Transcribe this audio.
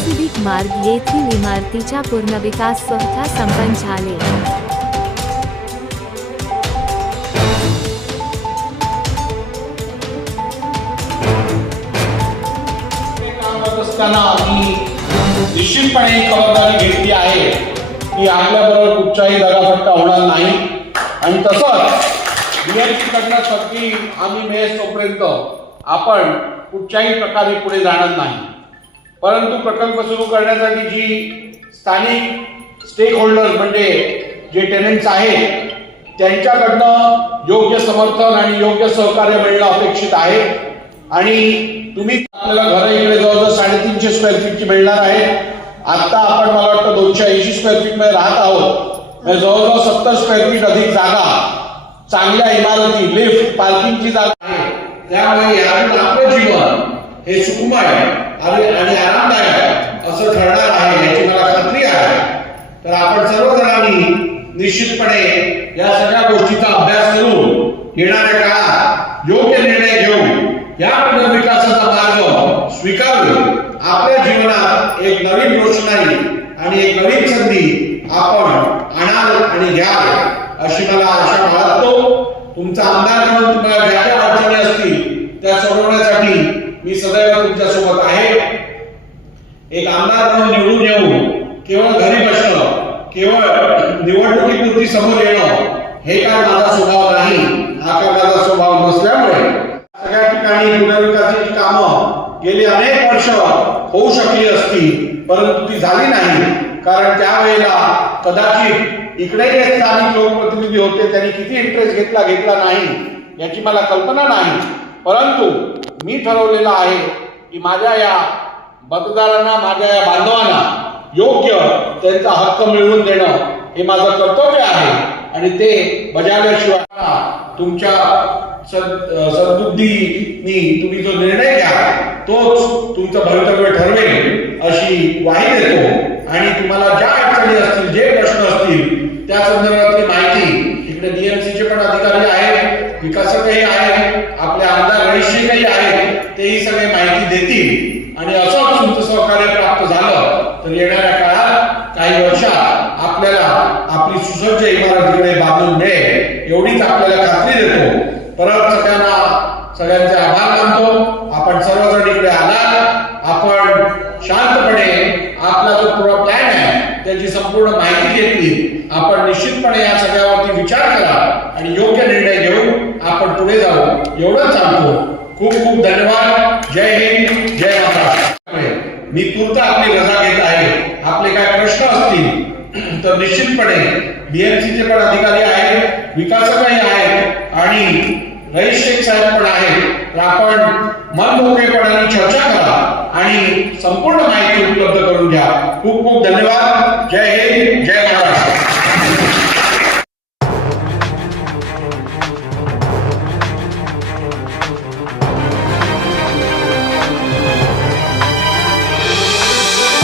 औद्योगिक मार्ग येथील इमारतीच्या पूर्णविकास सोहळा संपन्न झाले. काम असताना मी निश्चितपणे खबरदारी घेतली आहे की आपल्याबरोबर कुठचाही दगाफटका होणार नाही. आणि तसंच बीएमसी कडनं सगळी आम्ही मिळेस तोपर्यंत आपण कुठच्याही प्रकारे पुढे जाणार नाही. परंतु प्रकल्प सुरू करण्यासाठी जी स्थानिक स्टेक होल्डर्स म्हणजे जे टेनंट्स आहेत त्यांच्याकडनं योग्य समर्थन आणि योग्य सहकार्य मिळणं अपेक्षित आहे. आणि तुम्ही आपल्याला घर इकडे जवळजवळ साडेतीनशे स्क्वेअर फीटची मिळणार आहे. आता आपण मला वाटतं दोनशे ऐंशी स्क्वेअर फीटमध्ये राहत आहोत. म्हणजे जवळजवळ सत्तर स्क्वेअर फीट अधिक जागा चांगल्या इमारती लिफ्ट पार्किंगची जागा आहे. त्यामुळे आपलं जीवन हे सुखमय आणि आणि आरामदायक असं ठरणार आहे याची मला खात्री आहे तर आपण सर्वजणांनी निश्चितपणे या सगळ्या गोष्टीचा अभ्यास करून येणाऱ्या काळात योग्य निर्णय घेऊन या पुनर्विकासाचा मार्ग स्वीकारून आपल्या जीवनात एक नवीन रोषणाई आणि एक नवीन संधी आपण आणाल आणि घ्याल अशी मला आशा बाळगतो. तुमचा आमदार म्हणून तुम्हाला ज्या ज्या अडचणी असतील त्या सोडवण्यासाठी मी सदैव तुमच्यासोबत आहे. एक आमदार म्हणून निवडून येऊन केवळ घरी बसणं केवळ निवडणुकीपुरती समोर येणं हे काय माझा स्वभाव नाही हा काय माझा स्वभाव नसल्यामुळे. सगळ्या ठिकाणी पुनर्विकासाची कामं गेली अनेक वर्ष होऊ शकली असती परंतु ती झाली नाही. कारण त्यावेळेला कदाचित इकडे जे स्थानिक लोकप्रतिनिधी होते त्यांनी किती इंटरेस्ट घेतला घेतला नाही याची मला कल्पना नाही. परंतु मी ठरवलेलं आहे की माझ्या या मतदारांना माझ्या या बांधवांना योग्य त्यांचा हक्क मिळवून देणं हे माझं कर्तव्य आहे. आणि ते बजावल्याशिवाय तुमच्या सद्बुद्धीनी तुम्ही जो निर्णय घ्या तोच तुमचं भवितव्य ठरवेल अशी ग्वाही देतो. आणि तुम्हाला ज्या अडचणी असतील जे प्रश्न असतील त्या संदर्भातली माहिती इकडे डीएमसीचे पण अधिकारी आहेत विकासकही आहेत आपले आमदार गणेशजीही आहेत तेही सगळे माहिती देतील. आणि असंच तुमचं सहकार्य प्राप्त झालं तर येणाऱ्या काळात काही वर्षात आपल्याला आपली सुसज्ज इमारत इकडे बांधून मिळेल एवढीच आपल्याला खात्री देतो. परत सगळ्यांना सगळ्यांचे आभार मानतो. आपण सर्वजण इकडे आलात. आपण शांतपणे आपला जो पुरा प्लॅन आहे त्याची संपूर्ण माहिती घेतली. आपण निश्चितपणे या सगळ्यावरती विचार करा आणि योग्य निर्णय घेऊन आपण पुढे जाऊ. एवढंच सांगतो. खूप खूप धन्यवाद. जय हिंद. जय महाराष्ट्र मी तूर्त आपली रजा घेत आहे. आपले काय प्रश्न असतील तर निश्चितपणे बीएमसीचे पण अधिकारी आहेत विकासकही आहेत आणि रईस शेख साहेब पण आहेत. तर आपण मन मोकळेपणाने चर्चा करा आणि संपूर्ण माहिती उपलब्ध करून घ्या. खूप खूप धन्यवाद. जय हिंद.